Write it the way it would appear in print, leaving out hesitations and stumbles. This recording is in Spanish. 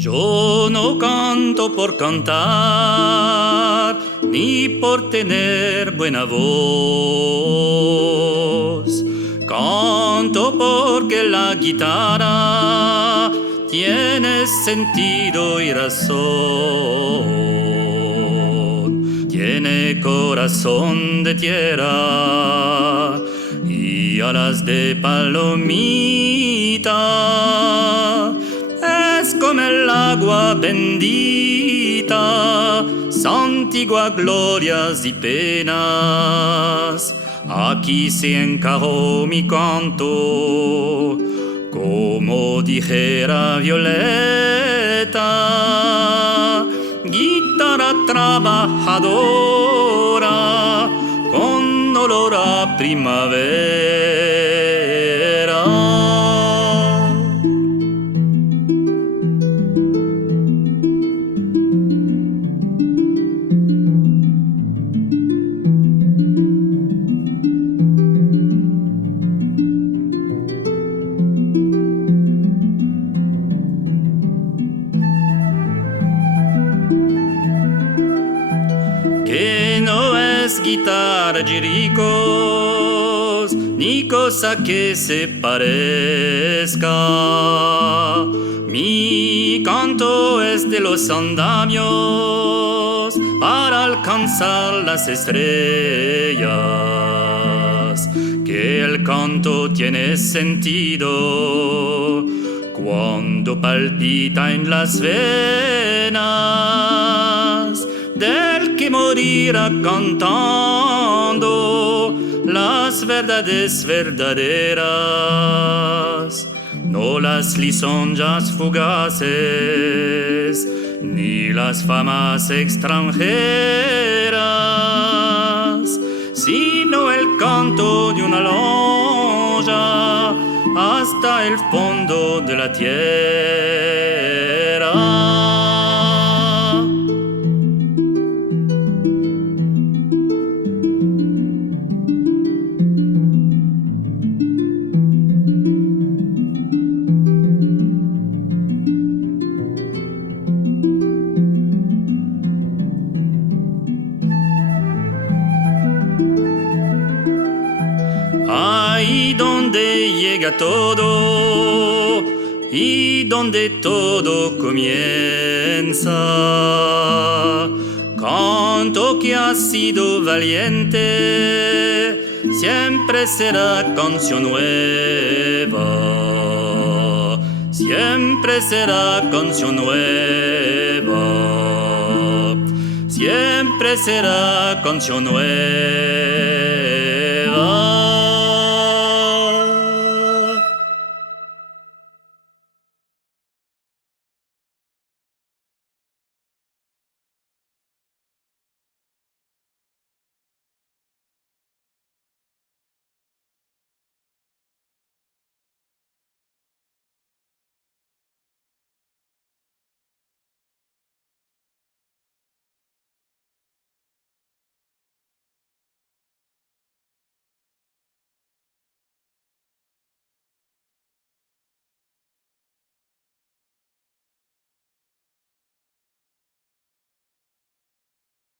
Yo no canto por cantar, ni por tener buena voz. Canto porque la guitarra tiene sentido y razón. Tiene corazón de tierra y alas de palomita. Es como el agua bendita, santigua glorias y penas. Aquí se encajó mi canto, como dijera Violeta. Guitarra trabajadora, con olor a primavera. Que no es guitarra de ricos, ni cosa que se parezca. Mi canto es de los andamios para alcanzar las estrellas. Que el canto tiene sentido cuando palpita en las venas del que morirá cantando las verdades verdaderas, no las lisonjas fugaces, ni las famas extranjeras, sino el canto de una lonja hasta el fondo de la tierra. Ahí donde llega todo y donde todo comienza. Canto que ha sido valiente, siempre será canción nueva. Siempre será canción nueva. Siempre será canción nueva.